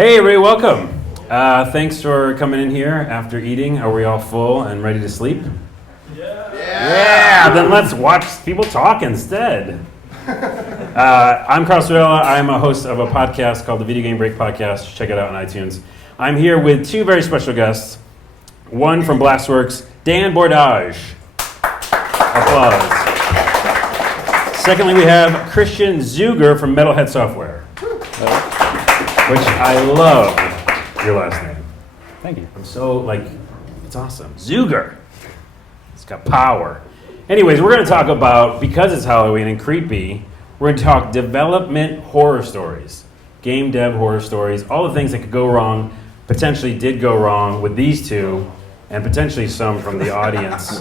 Hey, everybody, welcome. Thanks for coming in here after eating. Are we all full and ready to sleep? Yeah, then let's watch people talk instead. I'm Carl Sorella. I'm a host of a podcast called the Video Game Break Podcast. Check it out on iTunes. I'm here with two very special guests. One from Blastworks, Dan Bourdage. Applause. Secondly, we have Christian Zuger from Metalhead Software. Which I love your last name. Thank you. I'm so, it's awesome. Zuger. It's got power. Anyways, we're going to talk about, because it's Halloween and creepy, we're going to talk development horror stories. Game dev horror stories. All the things that could go wrong, potentially did go wrong with these two, and potentially some from the audience.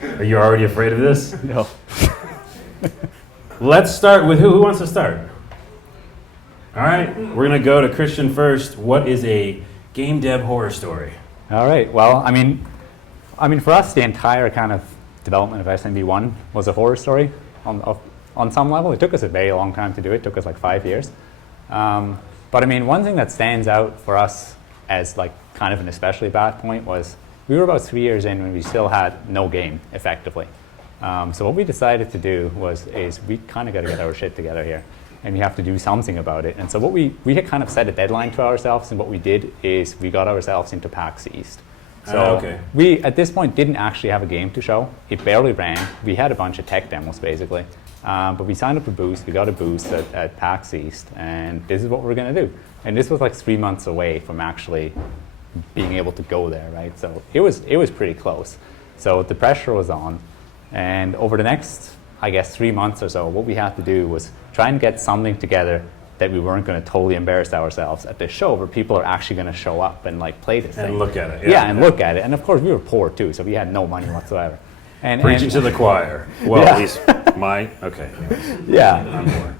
Are you already afraid of this? No. Let's start with who wants to start? All right, we're going to go to Christian first. What is a game dev horror story? All right. Well, I mean, for us, the entire kind of development of SMB1 was a horror story on some level. It took us a very long time to do it. It took us like 5 years. But I mean, one thing that stands out for us as like kind of an especially bad point was we were about 3 years in when we still had no game, effectively. So what we decided to do is we kind of got to get our shit together here. And we have to do something about it. And so what we had kind of set a deadline to ourselves, and what we did is we got ourselves into PAX East. So we, at this point, didn't actually have a game to show. It barely ran. We had a bunch of tech demos, basically. But we signed up a booth. We got a booth at PAX East, and this is what we're going to do. And this was like 3 months away from actually being able to go there, right? So it was pretty close. So the pressure was on. And over the next, I guess, 3 months or so, what we had to do was try and get something together that we weren't going to totally embarrass ourselves at this show, where people are actually going to show up and like play this thing. And look at it. Yeah, look at it. And of course, we were poor too, so we had no money whatsoever. Preaching to the choir. Well, yeah. At least okay. Yeah. I'm poor.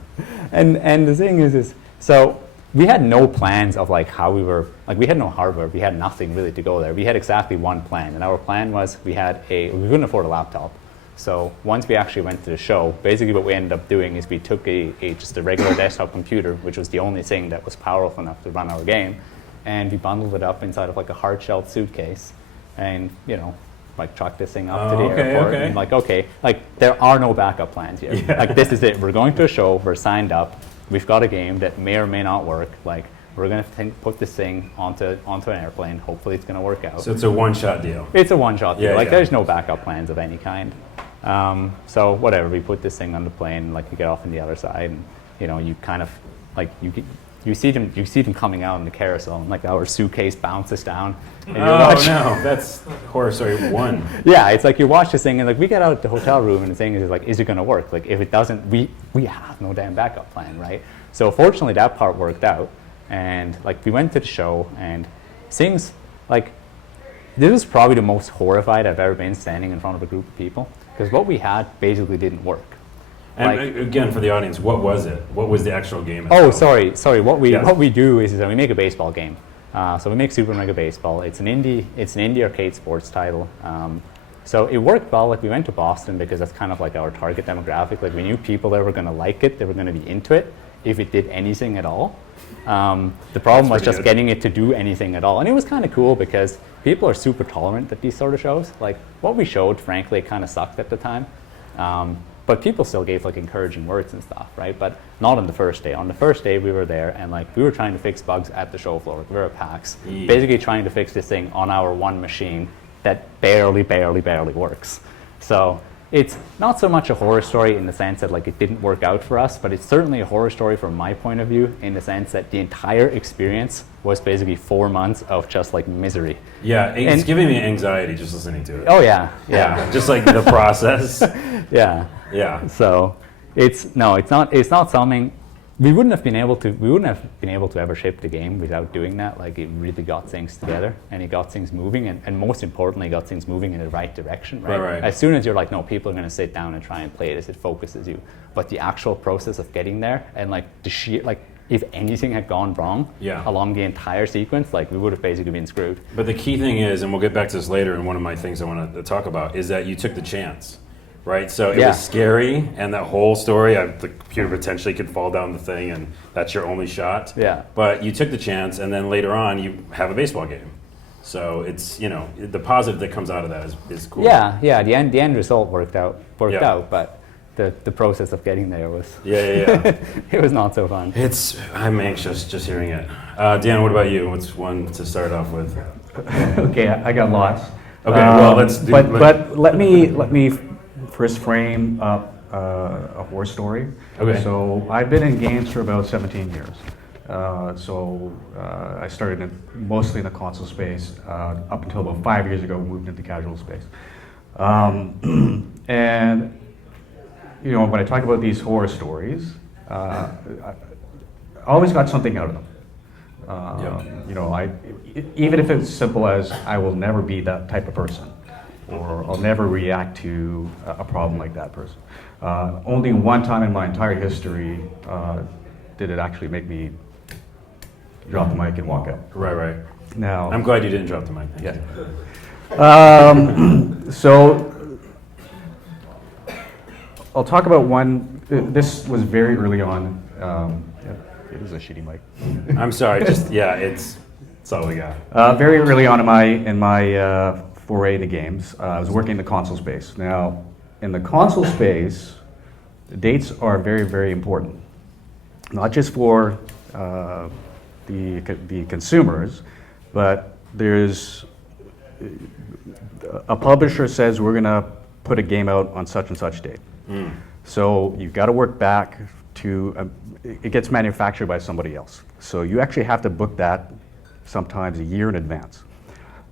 And the thing is so we had no plans of like how we were, like we had no hardware, we had nothing really to go there. We had exactly one plan, and our plan was we couldn't afford a laptop. So once we actually went to the show, basically what we ended up doing is we took just a regular desktop computer, which was the only thing that was powerful enough to run our game, and we bundled it up inside of like a hard-shelled suitcase, and like trucked this thing up to the airport. And like there are no backup plans here. Yeah. Like this is it. We're going to a show. We're signed up. We've got a game that may or may not work. Like we're gonna put this thing onto an airplane. Hopefully it's gonna work out. So it's a one-shot deal. It's a one-shot deal. Yeah, There's no backup plans of any kind. So whatever, we put this thing on the plane, like you get off on the other side, and you kind of like you see them coming out in the carousel, and like our suitcase bounces down. And no, that's horror story one. Yeah, it's like you watch this thing, and like we get out at the hotel room, and the thing is like, is it going to work? Like if it doesn't, we have no damn backup plan, right? So fortunately, that part worked out, and like we went to the show, and things like this was probably the most horrified I've ever been standing in front of a group of people. Because what we had basically didn't work. And again, for the audience, what was it? What was the actual game? Sorry. What we do is that we make a baseball game. So we make Super Mega Baseball. It's an indie arcade sports title. So it worked well. Like we went to Boston because that's kind of like our target demographic. Like we knew people that were going to like it. They were going to be into it if it did anything at all. The problem was just getting it to do anything at all. And it was kind of cool because people are super tolerant at these sort of shows. Like what we showed, frankly, kind of sucked at the time. But people still gave like encouraging words and stuff, right? But not on the first day. On the first day we were there, and like we were trying to fix bugs at the show floor. We were at PAX, basically trying to fix this thing on our one machine that barely works. So it's not so much a horror story in the sense that like it didn't work out for us, but it's certainly a horror story from my point of view in the sense that the entire experience was basically 4 months of just like misery. Yeah, it's giving me anxiety just listening to it. Oh yeah. Just like the process. Yeah. So it's not something we wouldn't have been able to ever ship the game without doing that. Like it really got things together, and it got things moving, and most importantly, got things moving in the right direction. Right. As soon as you're like, no, people are going to sit down and try and play this, it focuses you. But the actual process of getting there, and like the sheer like, if anything had gone wrong along the entire sequence, like we would have basically been screwed. But the key thing is, and we'll get back to this later, and one of my things I want to talk about is that you took the chance. right? So it was scary, and that whole story, the computer potentially could fall down the thing, and that's your only shot. Yeah. But you took the chance, and then later on, you have a baseball game. So it's, the positive that comes out of that is cool. Yeah. The end result worked out, but the process of getting there was it was not so fun. I'm anxious just hearing it. Dan, what about you? What's one to start off with? Okay, I got lots. Okay, well, let's do. But let me first frame up a horror story. Okay. So I've been in games for about 17 years. I started mostly in the console space up until about 5 years ago. Moved into casual space, and when I talk about these horror stories, I always got something out of them. Even if it's simple as I will never be that type of person, or I'll never react to a problem like that person. Only one time in my entire history did it actually make me drop the mic and walk out. Right. Now, I'm glad you didn't drop the mic. Thank you. So I'll talk about one. This was very early on. It is a shitty mic. I'm sorry. It's all we got. Very early on in my foray into games, I was working in the console space. Now, in the console space, the dates are very, very important. Not just for the consumers, but there's a publisher says we're going to put a game out on such and such date. So you've got to work back to it gets manufactured by somebody else. So you actually have to book that sometimes a year in advance.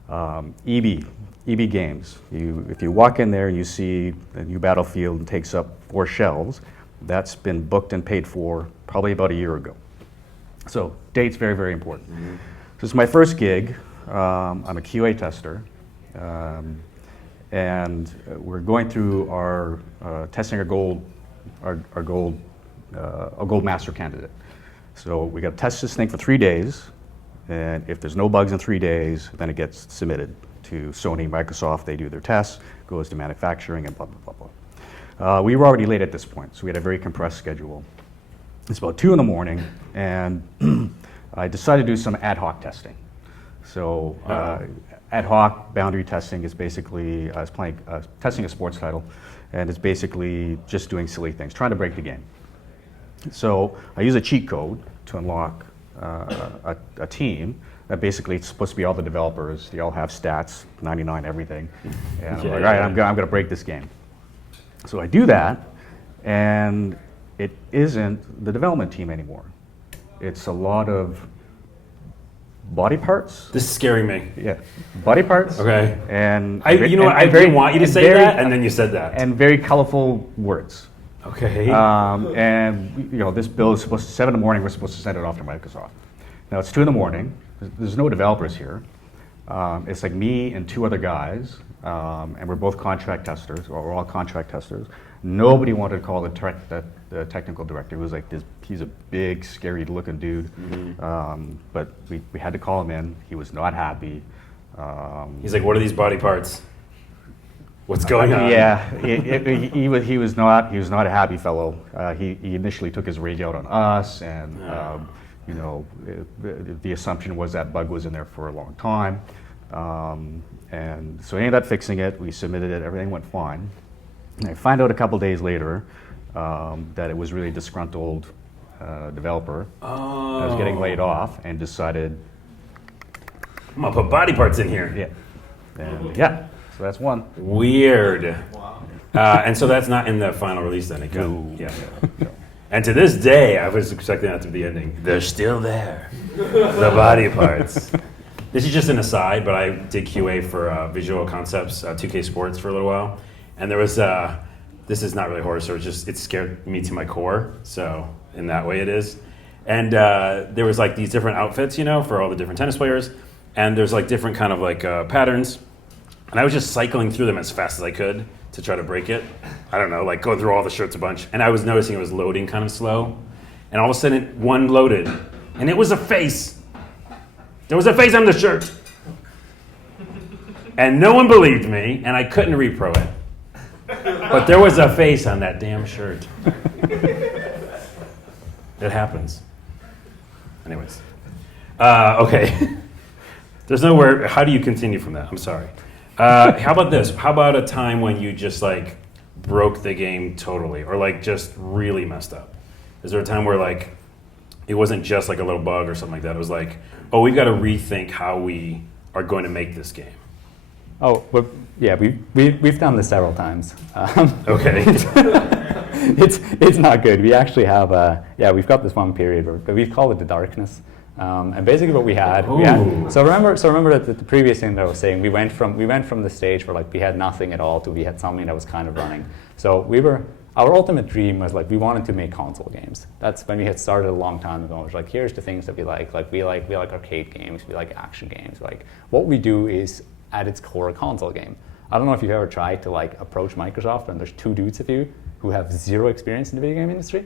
EB Games. If you walk in there and you see a new Battlefield and takes up 4 shelves, that's been booked and paid for probably about a year ago. So date's very, very important. So it's my first gig. I'm a QA tester. And we're going through our testing our gold master candidate. So we got to test this thing for 3 days, and if there's no bugs in 3 days, then it gets submitted to Sony, Microsoft. They do their tests, goes to manufacturing, and blah blah blah blah. We were already late at this point, so we had a very compressed schedule. It's about 2 a.m, and I decided to do some ad hoc testing. So ad hoc boundary testing is basically I was testing a sports title, and it's basically just doing silly things, trying to break the game. So I use a cheat code to unlock a team that basically it's supposed to be all the developers. They all have stats, 99 everything. And I'm like, all right, I'm going to break this game. So I do that, and it isn't the development team anymore. It's a lot of body parts. This is scaring me. Yeah, body parts. Okay. And I didn't want you to say that, and then you said that. And very colorful words. Okay. And this bill is supposed to 7 a.m. We're supposed to send it off to Microsoft. Now it's 2 a.m. There's no developers here. It's like me and 2 other guys, and we're both contract testers. Or we're all contract testers. Nobody wanted to call the technical director, who was like this. He's a big, scary-looking dude. But we had to call him in. He was not happy. He's like, "What are these body parts? What's going on?" Yeah, he was not a happy fellow. He initially took his rage out on us, and the assumption was that bug was in there for a long time. And so we ended up fixing it. We submitted it. Everything went fine. And I find out a couple days later that it was really a disgruntled developer that was getting laid off and decided, I'm gonna put body parts in here. Yeah, and so that's one. Weird. Wow. And so that's not in the final release then. No. Yeah. And to this day, I was expecting that to be the ending. They're still there. The body parts. This is just an aside, but I did QA for Visual Concepts, 2K Sports for a little while. And there was, this is not really horror story, it scared me to my core. So in that way it is. And there was like these different outfits, for all the different tennis players. And there's like different kind of like patterns. And I was just cycling through them as fast as I could to try to break it. I don't know, like going through all the shirts a bunch. And I was noticing it was loading kind of slow. And all of a sudden, one loaded. And it was a face. There was a face on the shirt. And no one believed me, and I couldn't repro it. But there was a face on that damn shirt. It happens. Anyways. Okay. There's nowhere, how do you continue from that? I'm sorry. How about this? How about a time when you just like broke the game totally or like just really messed up? Is there a time where like it wasn't just like a little bug or something like that? It was like, oh, we've got to rethink how we are going to make this game. Oh, but yeah, we've done this several times. Okay. It's not good. We actually have we've got this one period where we've called it the darkness. And basically what we had, so remember that the previous thing that I was saying, we went from the stage where like we had nothing at all to we had something that was kind of running. So our ultimate dream was like we wanted to make console games. That's when we had started a long time ago. It was like, here's the things that we like. Like we like arcade games, we like action games. Like what we do is at its core a console game. I don't know if you've ever tried to like approach Microsoft and there's two dudes of you who have zero experience in the video game industry.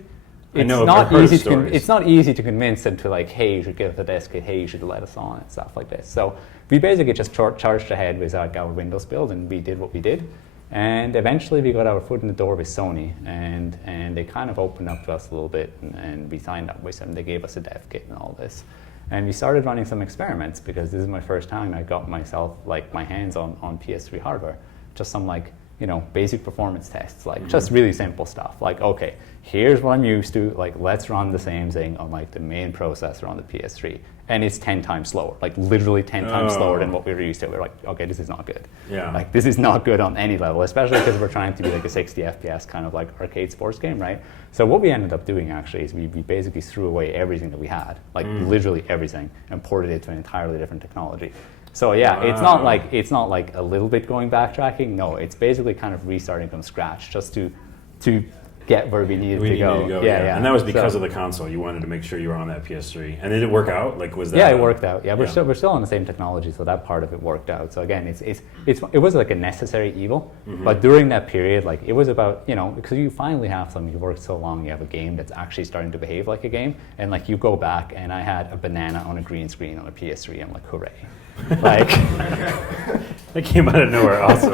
It's not easy to convince them to like, hey, you should give us a desk kit, hey, you should let us on and stuff like this. So we basically just charged ahead with like our Windows build and we did what we did. And eventually we got our foot in the door with Sony and they kind of opened up to us a little bit and we signed up with them. They gave us a dev kit and all this. And we started running some experiments because this is my first time I got myself like my hands on PS3 hardware. Just some like, basic performance tests, like just really simple stuff. Like, okay, here's what I'm used to, like let's run the same thing on like the main processor on the PS3. And it's 10 times slower, like literally 10 times slower than what we were used to. We're like, okay, this is not good. Yeah. Like this is not good on any level, especially because we're trying to be like a 60 FPS kind of like arcade sports game, right? So what we ended up doing actually is we basically threw away everything that we had, like literally everything, and ported it to an entirely different technology. So yeah, wow. it's not like a little bit going backtracking. No, it's basically kind of restarting from scratch just to get where we needed to go. Yeah. And that was because of the console. You wanted to make sure you were on that PS3. And did it work out? Like was that? Yeah, it worked out. Yeah, we're still on the same technology, so that part of it worked out. So again, it was like a necessary evil. But during that period, like it was about, because you finally have something, you worked so long, you have a game that's actually starting to behave like a game. And like you go back and I had a banana on a green screen on a PS3. I'm like, hooray. Like that came out of nowhere. Awesome.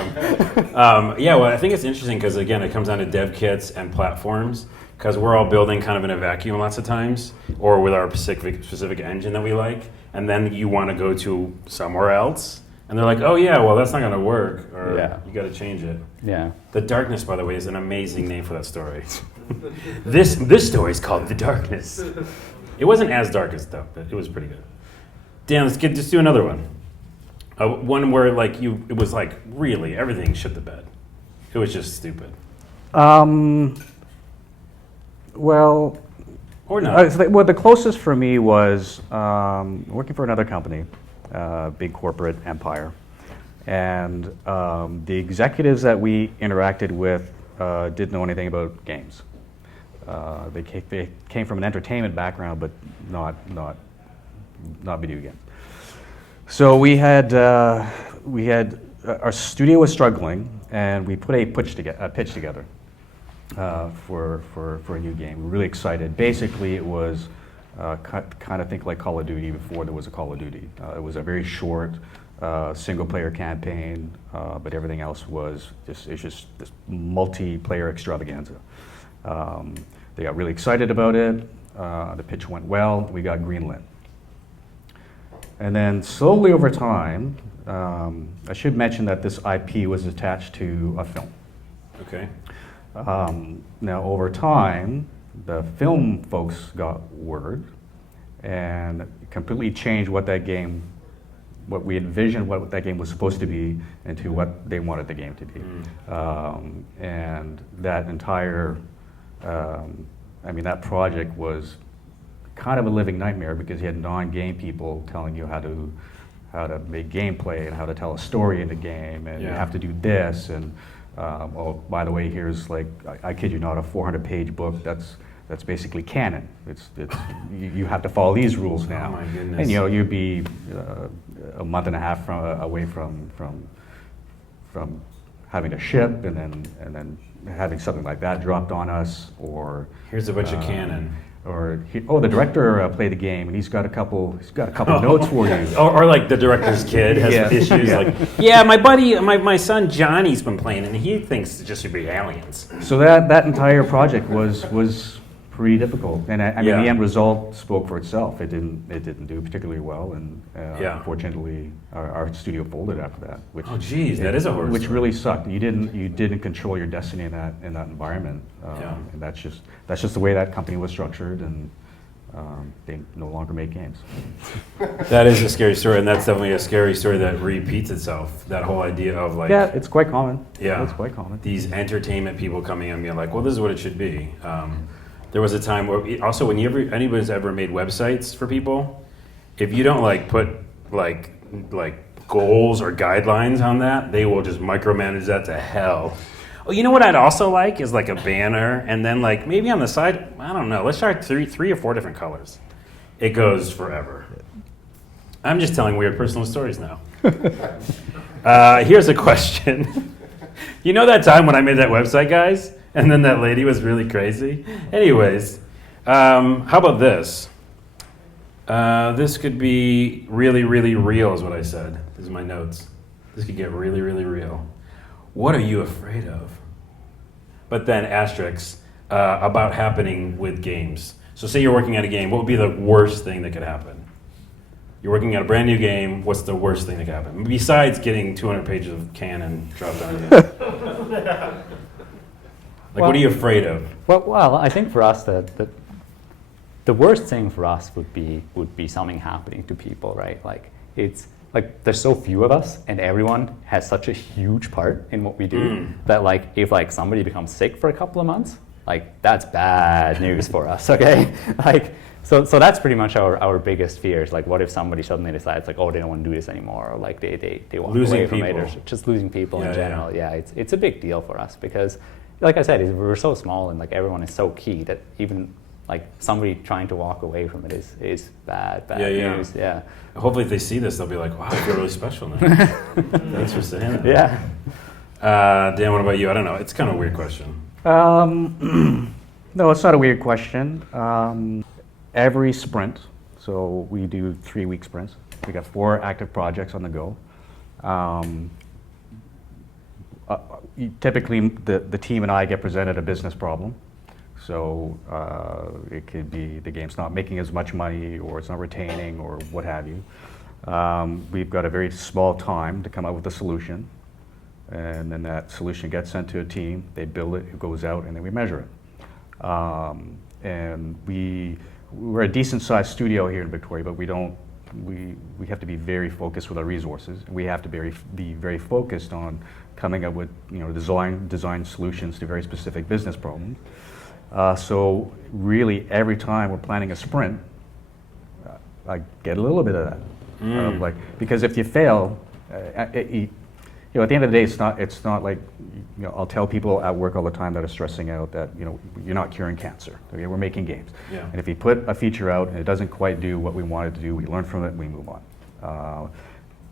Well, I think it's interesting because again, it comes down to dev kits and platforms because we're all building kind of in a vacuum lots of times, or with our specific engine that we like, and then you want to go to somewhere else, and they're like, oh yeah, well that's not going to work, or you got to change it. Yeah. The Darkness, by the way, is an amazing name for that story. This story is called The Darkness. It wasn't as dark as stuff, but it was pretty good. Dan, let's just do another one. One where like it was like really everything shit the bed. It was just stupid. Well, or not. The closest for me was working for another company, big corporate empire, and the executives that we interacted with didn't know anything about games. They came from an entertainment background, but not video games. So we had our studio was struggling, and we put a pitch together for a new game. We were really excited. Basically, it was kind of think like Call of Duty before there was a Call of Duty. It was a very short single-player campaign, but everything else was just this multiplayer extravaganza. They got really excited about it. The pitch went well. We got greenlit. And then slowly over time, I should mention that this IP was attached to a film. Okay. Now over time, the film folks got word and completely changed what we envisioned what that game was supposed to be into what they wanted the game to be. And that entire, that project was kind of a living nightmare because you had non-game people telling you how to make gameplay and how to tell a story in the game, and you have to do this, and oh, by the way, here's like, I kid you not, a 400-page book that's basically canon. It's you have to follow these rules now. Oh my goodness. And you'd be a month and a half away from having to ship and then having something like that dropped on us, or here's a bunch of canon. the director played the game and he's got a couple notes for you. Or like the director's kid has issues. Yeah. Like, yeah, my buddy, my son Johnny's been playing, and he thinks it just should be aliens. So that entire project was pretty difficult, and I mean the end result spoke for itself. It didn't do particularly well, and unfortunately our studio folded after that. Which, that is a horror which story. really sucked. You didn't control your destiny in that environment, and that's just the way that company was structured, and they no longer make games. That is a scary story, and that's definitely a scary story that repeats itself. That whole idea of like, it's quite common. Yeah, it's quite common. These entertainment people coming in and being like, well, this is what it should be. There was a time where also when anybody's ever made websites for people, if you don't like put like goals or guidelines on that, they will just micromanage that to hell. Oh, you know what I'd also like is like a banner, and then like maybe on the side, I don't know, let's try three or four different colors. It goes forever. I'm just telling weird personal stories now. Here's a question. You know that time when I made that website, guys? And then that lady was really crazy? Anyways, how about this? This could be really, really real is what I said. These are my notes. This could get really, really real. What are you afraid of? But then asterisks about happening with games. So say you're working on a game, what would be the worst thing that could happen? You're working on a brand new game, what's the worst thing that could happen? Besides getting 200 pages of canon dropped on you. What are you afraid of? Well, I think for us the worst thing for us would be something happening to people, right? Like it's like there's so few of us, and everyone has such a huge part in what we do that like if like somebody becomes sick for a couple of months, like that's bad news for us. Okay, like so that's pretty much our biggest fears. Like what if somebody suddenly decides like, oh, they don't want to do this anymore, or like they walk away from it, or just losing people in general. Yeah, it's a big deal for us because, like I said, we're so small and like everyone is so key that even like somebody trying to walk away from it is bad news. Yeah. Hopefully if they see this, they'll be like, wow, I feel really special now. Thanks for saying that. Yeah. Dan, what about you? I don't know. It's kind of a weird question. No, it's not a weird question. Every sprint, so we do 3-week sprints. We got 4 active projects on the go. Typically, the team and I get presented a business problem. So it could be the game's not making as much money, or it's not retaining, or what have you. We've got a very small time to come up with a solution, and then that solution gets sent to a team. They build it, it goes out, and then we measure it. And we're a decent-sized studio here in Victoria, but we have to be very focused with our resources. We have to be very focused on coming up with design solutions to very specific business problems. So really, every time we're planning a sprint, I get a little bit of that, because if you fail, at the end of the day, it's not like I'll tell people at work all the time that are stressing out that you're not curing cancer. Okay, we're making games, and if you put a feature out and it doesn't quite do what we wanted to do, we learn from it and we move on.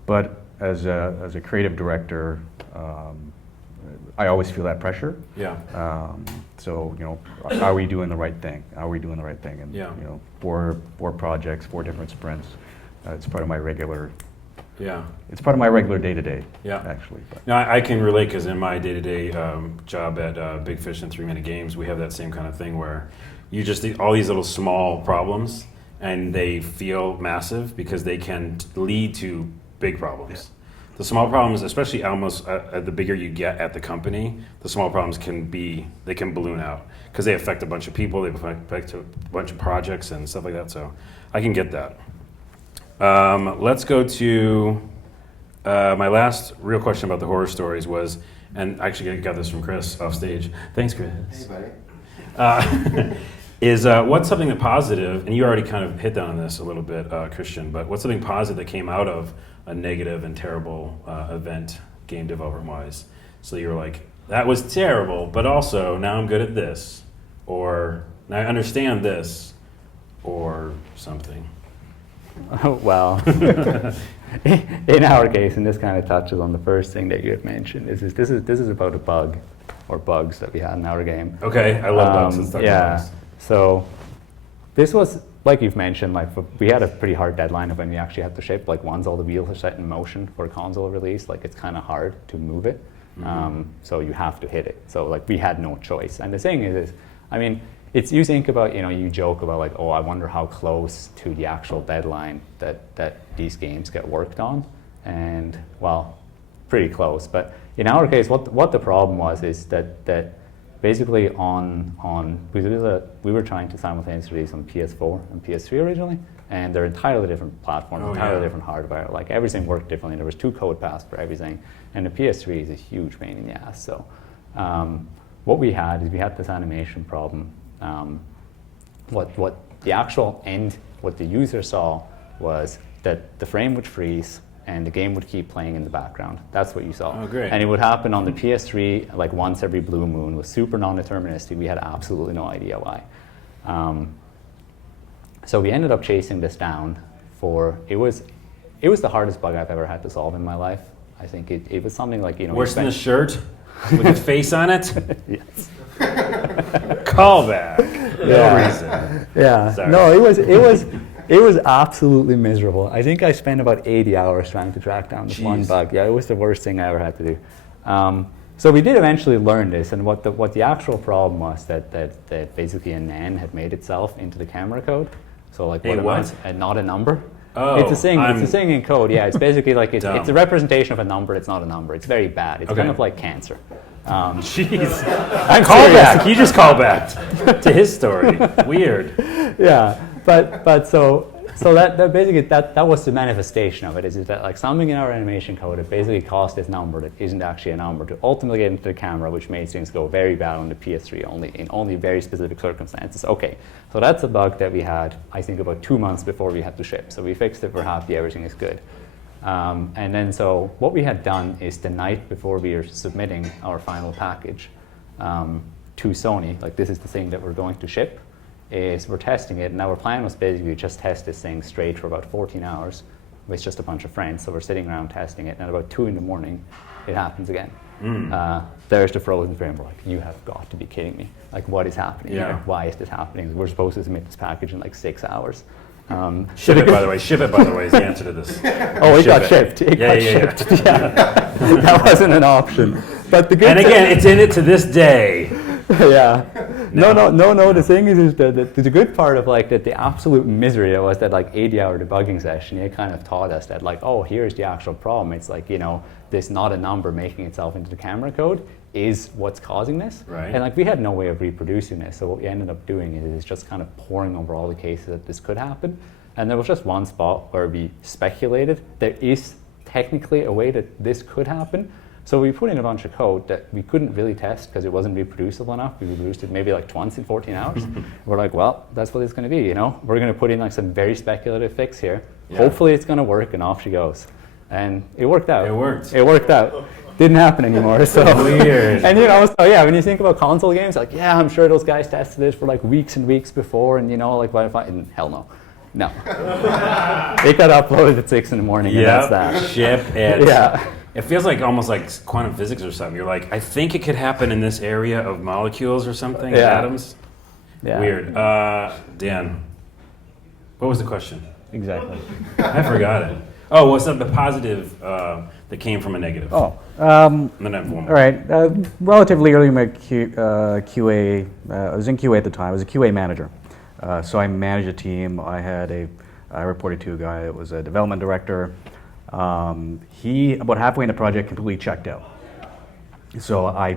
But as a creative director, I always feel that pressure. Yeah. So are we doing the right thing? Are we doing the right thing? And 4 projects, 4 different sprints. It's part of my regular. Yeah. It's part of my regular day-to-day. Yeah. Actually. But. No, I can relate because in my day-to-day job at Big Fish and 3 Minute Games, we have that same kind of thing where you just all these little small problems, and they feel massive because they can lead to big problems. Yeah. The small problems, especially almost the bigger you get at the company, the small problems can balloon out because they affect a bunch of people, they affect a bunch of projects and stuff like that. So I can get that. Let's go to my last real question about the horror stories was, and actually I got this from Chris off stage. Thanks, Chris. Hey, buddy. Is what's something that positive, and you already kind of hit on this a little bit, Christian, but what's something positive that came out of a negative and terrible event, game development-wise? So you're like, that was terrible, but also now I'm good at this, or now I understand this, or something. Well, in our case, and this kind of touches on the first thing that you had mentioned, this is about a bug or bugs that we had in our game. Okay, I love bugs. Let's talk about bugs. So this was, like you've mentioned, like we had a pretty hard deadline of when we actually had to ship. Like once all the wheels are set in motion for a console release, like it's kind of hard to move it. So you have to hit it. So like we had no choice. And the thing is I mean, it's you think about, you joke about like, oh, I wonder how close to the actual deadline that these games get worked on. And well, pretty close. But in our case, what the problem was is that basically we were trying to simultaneously release on PS4 and PS3 originally, and they're entirely different platforms, entirely different hardware. Like everything worked differently. There was 2 code paths for everything, and the PS3 is a huge pain in the ass. So what we had is we had this animation problem. What the actual end, what the user saw was that the frame would freeze and the game would keep playing in the background. That's what you saw. Oh, great. And it would happen on the PS3 like once every blue moon. It was super non-deterministic. We had absolutely no idea why. So we ended up chasing this down for, it was the hardest bug I've ever had to solve in my life. I think it was something like, Worse than a shirt with a face on it? Yes. Callback. No Yeah. reason. Yeah. Sorry. No, it was absolutely miserable. I think I spent about 80 hours trying to track down this one Jeez. bug. Yeah, it was the worst thing I ever had to do. So we did eventually learn this, and what the actual problem was that basically a NaN had made itself into the camera code. So like A what? Not a number. Oh, it's a thing in code. Yeah, it's basically like it's Dumb. a representation of a number. It's not a number. It's very bad. It's Okay. kind of like cancer. Jeez. I'm Call serious. back. You just call back to his story. Weird. Yeah, but so that basically that was the manifestation of it. Is that like something in our animation code that basically caused this number that isn't actually a number to ultimately get into the camera, which made things go very bad on the PS3 only very specific circumstances. Okay, so that's a bug that we had, I think, about 2 months before we had to ship. So we fixed it. We're happy. Everything is good. And then so what we had done is the night before we were submitting our final package to Sony, like this is the thing that we're going to ship, is we're testing it. And our plan was basically just test this thing straight for about 14 hours with just a bunch of friends. So we're sitting around testing it, and at about 2 in the morning, it happens again. There's the frozen frame. We're like, you have got to be kidding me. Like, what is happening here? Why is this happening? We're supposed to submit this package in like 6 hours. Ship it, by the way. Ship it, by the way, is the answer to this. Oh, it got shipped. It got shipped. Yeah. That wasn't an option. But the good And again, it's in it to this day. yeah. No. The thing is that the good part of like that the absolute misery that was that like 80-hour debugging session. It kind of taught us that like, oh, here's the actual problem. It's like this not a number making itself into the camera code is what's causing this. Right. And like we had no way of reproducing this. So what we ended up doing is just kind of pouring over all the cases that this could happen. And there was just one spot where we speculated there is technically a way that this could happen. So we put in a bunch of code that we couldn't really test because it wasn't reproducible enough. We reproduced it maybe like once in 14 hours. We're like, well, that's what it's going to be, We're going to put in like some very speculative fix here. Yeah. Hopefully it's going to work, and off she goes. And it worked out. It worked. It worked out. Didn't happen anymore. So Weird. And so yeah, when you think about console games, like yeah, I'm sure those guys tested it for like weeks and weeks before, and like and hell no. No. It got uploaded at 6 in the morning, and that's that. Ship it. Yeah. It feels like almost like quantum physics or something. You're like, I think it could happen in this area of molecules or something, Yeah. atoms. Yeah. Weird. Dan, what was the question? Exactly. I forgot it. Oh, what's the positive that came from a negative? Oh, And then I have one all more. right. Relatively early in my QA, I was in QA at the time. I was a QA manager. So I managed a team. I reported to a guy that was a development director. He, about halfway in the project, completely checked out. So I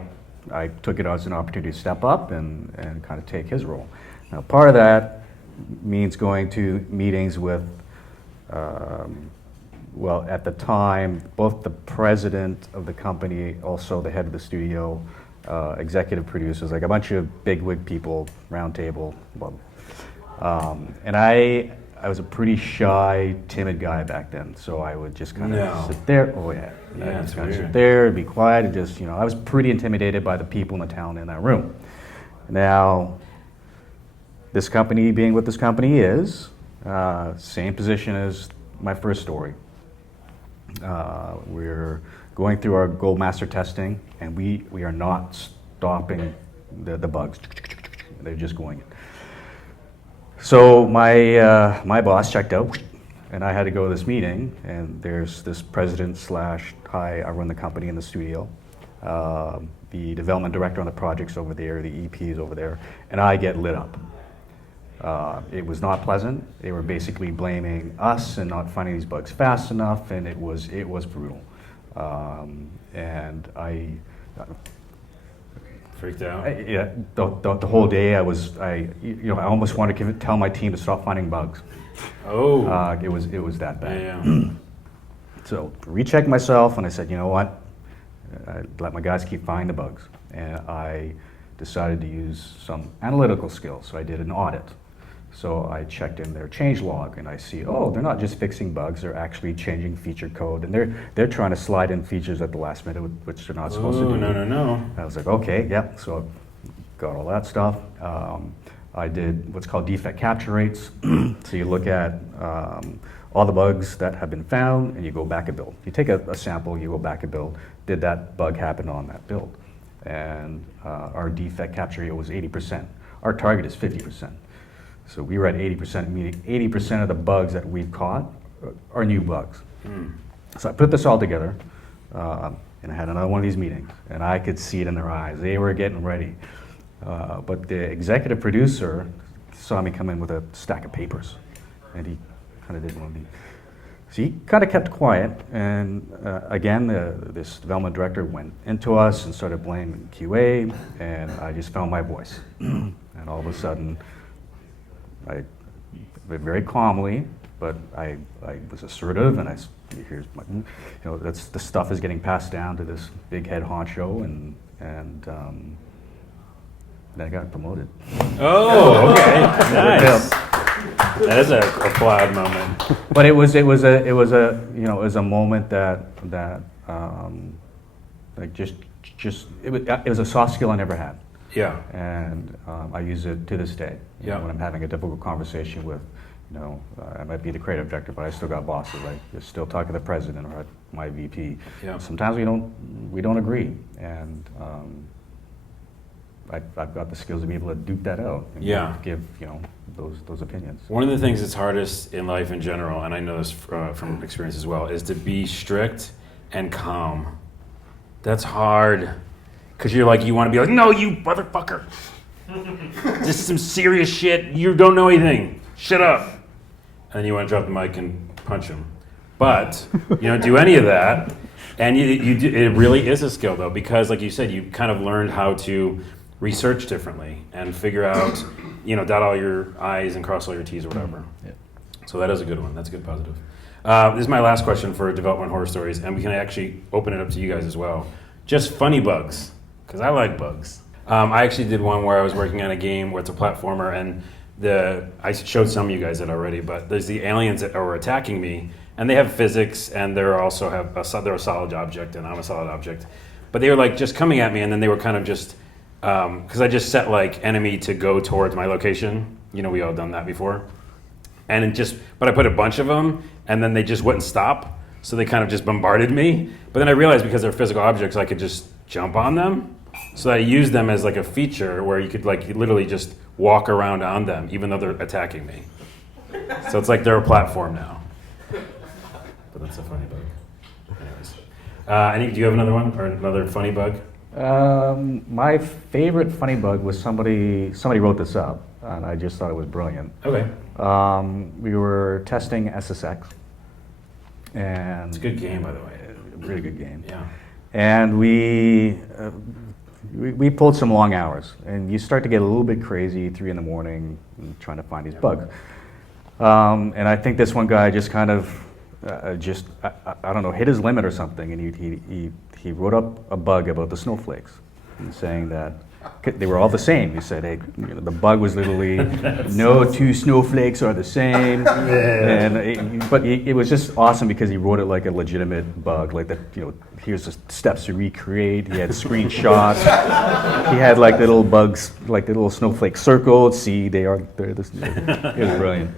took it as an opportunity to step up and kind of take his role. Now, part of that means going to meetings with, well, at the time, both the president of the company, also the head of the studio, executive producers, like a bunch of bigwig people, round table. And I was a pretty shy, timid guy back then, so I would just kind of sit there. Oh yeah, Yeah, I it's just kind of weird. sit there, be quiet, and just I was pretty intimidated by the people in the town in that room. Now, this company being what this company is, same position as my first story. We're going through our gold master testing, and we are not stopping the bugs. They're just going. So my boss checked out, and I had to go to this meeting, and there's this president slash, hi, I run the company in the studio. The development director on the project's over there, the EP is over there, and I get lit up. It was not pleasant. They were basically blaming us and not finding these bugs fast enough, and it was brutal. And I Freaked out? yeah, the whole day I almost wanted to tell my team to stop finding bugs. Oh. It was that bad. Yeah. So rechecked myself, and I said, you know what? I let my guys keep finding the bugs, and I decided to use some analytical skills. So I did an audit. So I checked in their change log, and I see, oh, they're not just fixing bugs; they're actually changing feature code, and they're trying to slide in features at the last minute, which they're not supposed to do. No. I was like, okay, yep. So got all that stuff. I did what's called defect capture rates. So you look at all the bugs that have been found, and you go back a build. You take a sample, you go back a build. Did that bug happen on that build? And our defect capture rate was 80%. Our target is 50%. So we were at 80%, meaning 80% of the bugs that we've caught are new bugs. So I put this all together, and I had another one of these meetings, and I could see it in their eyes. They were getting ready. But the executive producer saw me come in with a stack of papers, and he kind of did one of these. So he kind of kept quiet, and again, this development director went into us and started blaming QA, and I just found my voice. And all of a sudden, very calmly, but I was assertive, and here's my, that's the stuff is getting passed down to this big head honcho, and then I got promoted. Oh, okay, nice. That is a proud moment. But it was a moment that like it was a soft skill I never had. Yeah. And I use it to this day. Yeah. When I'm having a difficult conversation with, I might be the creative director, but I still got bosses. I just still talk to the president or my VP. Yeah. Sometimes we don't agree, and I've got the skills to be able to duke that out and Yeah. give those opinions. One of the things that's hardest in life in general, and I know this from experience as well, is to be strict and calm. That's hard. Because you want to be like, no, you motherfucker. This is some serious shit. You don't know anything. Shut up. And then you want to drop the mic and punch him. But you don't do any of that. And it really is a skill, though, because like you said, you kind of learned how to research differently and figure out, dot all your I's and cross all your T's or whatever. Yeah. So that is a good one. That's a good positive. This is my last question for Development Horror Stories, and we can actually open it up to you guys as well. Just funny bugs, because I like bugs. I actually did one where I was working on a game where it's a platformer, and I showed some of you guys it already, but there's the aliens that are attacking me, and they have physics, and they're a solid object, and I'm a solid object. But they were just coming at me, and then they were kind of just, because I just set enemy to go towards my location. We all done that before. But I put a bunch of them, and then they just wouldn't stop, so they kind of just bombarded me. But then I realized because they're physical objects, I could just jump on them. So I used them as a feature where you could literally just walk around on them, even though they're attacking me. So it's they're a platform now. But that's a funny bug. Anyways, do you have another one or another funny bug? My favorite funny bug was somebody wrote this up, and I just thought it was brilliant. Okay. We were testing SSX, and It's a good game, by the way. Really good game. Yeah. And we pulled some long hours, and you start to get a little bit crazy, 3 in the morning, and trying to find these bugs. And I think this one guy just kind of I don't know, hit his limit or something, and he wrote up a bug about the snowflakes, and saying that they were all the same. He said, hey, the bug was literally no two snowflakes are the same. But it was just awesome because he wrote it like a legitimate bug, here's the steps to recreate. He had screenshots. He had little bugs, the little snowflake circled. See, they're this. It was brilliant.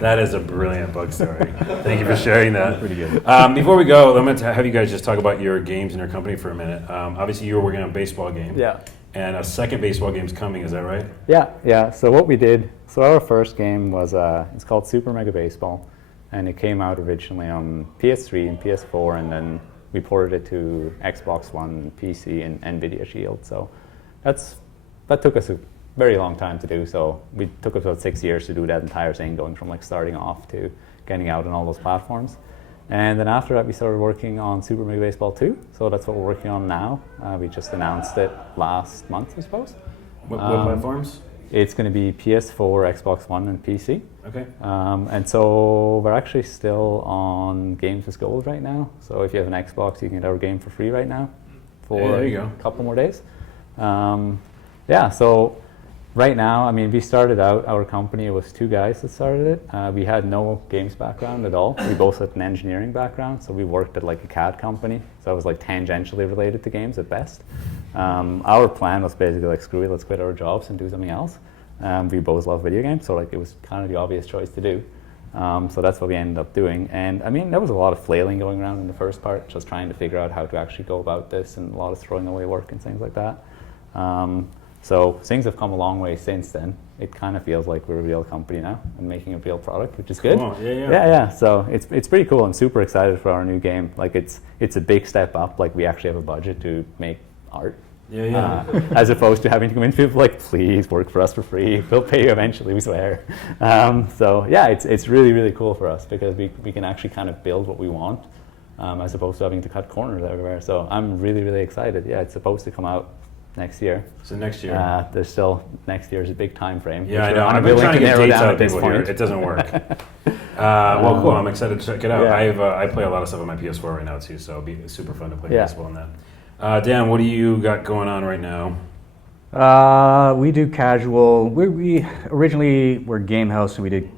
That is a brilliant bug story. Thank you for sharing that. Pretty good. Before we go, I'm going to have you guys just talk about your games and your company for a minute. Obviously, you were working on a baseball game. Yeah. And a second baseball game's coming, is that right? Yeah. So what we did, so our first game was, it's called Super Mega Baseball, and it came out originally on PS3 and PS4, and then we ported it to Xbox One, PC, and Nvidia Shield. So that took us a very long time to do. So we took about 6 years to do that entire thing, going from like starting off to getting out on all those platforms. And then after that, we started working on Super Mega Baseball 2. So that's what we're working on now. We just announced it last month, I suppose. What platforms? It's going to be PS4, Xbox One, and PC. Okay. And so we're actually still on Games with Gold right now. So if you have an Xbox, you can get our game for free right now for there you go. a couple more days. So right now, I mean, we started out, our company, it was 2 guys that started it. We had no games background at all. We both had an engineering background, so we worked at like a CAD company. So I was like tangentially related to games at best. Our plan was basically like, screw it, let's quit our jobs and do something else. We both love video games, so like it was kind of the obvious choice to do. So that's what we ended up doing. And I mean, there was a lot of flailing going around in the first part, just trying to figure out how to actually go about this, and a lot of throwing away work and things like that. So things have come a long way since then. It kind of feels like we're a real company now and making a real product, which is good. Cool. Yeah. So it's pretty cool. I'm super excited for our new game. Like it's a big step up. Like we actually have a budget to make art. As opposed to having to come in people like, please work for us for free. We'll pay you eventually, we swear. So yeah, it's really, really cool for us because we can actually kind of build what we want as opposed to having to cut corners everywhere. So I'm really, really excited. Yeah, it's supposed to come out next year. So next year. There's still, next year is a big time frame. Yeah, I know. I've been trying to get dates out of people here. It doesn't work. Well, cool. I'm excited to check it out. Yeah. I play a lot of stuff on my PS4 right now too, so it'll be super fun to play baseball on that. Dan, what do you got going on right now? We do casual. We originally were Game House, and we did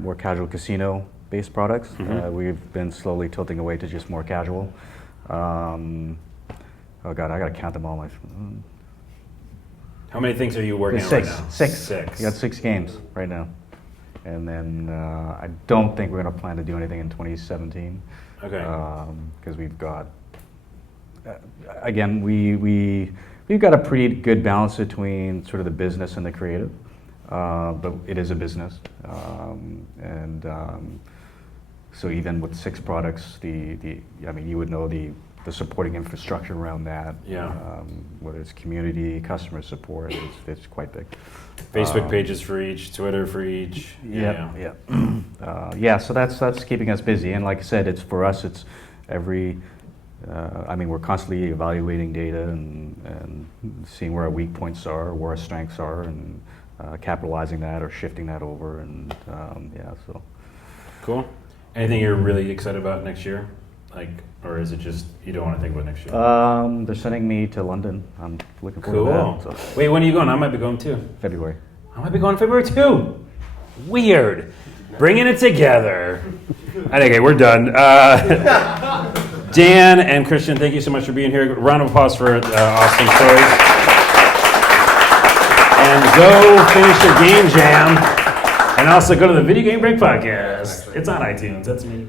more casual casino-based products. We've been slowly tilting away to just more casual. Oh God, I gotta count them all. How many things are you working on right now? Six. We got 6 games right now, and then I don't think we're gonna plan to do anything in 2017. Okay. Because we've got, again, we've got a pretty good balance between sort of the business and the creative, but it is a business, and so even with 6 products, I mean, you would know the supporting infrastructure around that. Yeah. Whether it's community, customer support, it's quite big. Facebook pages for each, Twitter for each. Yeah. So that's keeping us busy, and like I said, it's for us. It's every. I mean, we're constantly evaluating data and seeing where our weak points are, where our strengths are, and capitalizing that or shifting that over. And so. Cool. Anything you're really excited about next year? Or is it just you don't want to think about next year? They're sending me to London. I'm looking forward to that. So. Wait, when are you going? I might be going too. February. I might be going February too. Weird. Bringing it together. Okay, we're done. Dan and Christian, thank you so much for being here. Round of applause for awesome stories. And go finish your game jam. And also go to the Video Game Break podcast. It's on iTunes. That's me.